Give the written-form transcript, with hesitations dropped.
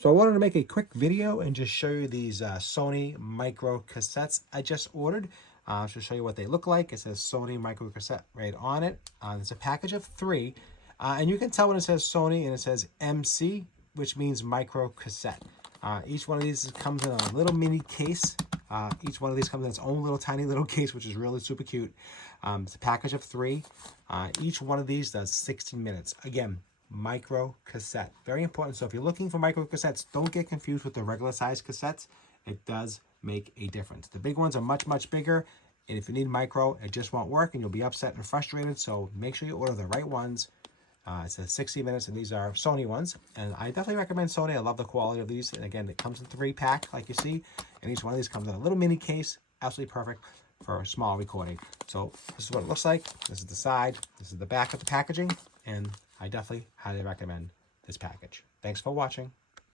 So I wanted to make a quick video and just show you these Sony micro cassettes I just ordered. To show you what they look like. It says Sony micro cassette right on it. It's a package of 3. And you can tell when it says Sony and it says MC, which means micro cassette. Each one of these comes in a little mini case. Each one of these comes in its own little tiny little case, which is really super cute. It's a package of 3. Each one of these does 60 minutes. Again, micro cassette. Very important. So if you're looking for micro cassettes, don't get confused with the regular size cassettes. It does make a difference. The big ones are much, much bigger. And if you need micro, it just won't work and you'll be upset and frustrated. So make sure you order the right ones. It says 60 minutes and these are Sony ones. And I definitely recommend Sony. I love the quality of these. And again, it comes in 3-pack like you see. And each one of these comes in a little mini case. Absolutely perfect for a small recording. So this is what it looks like. This is the side. This is the back of the packaging. And I definitely highly recommend this package. Thanks for watching.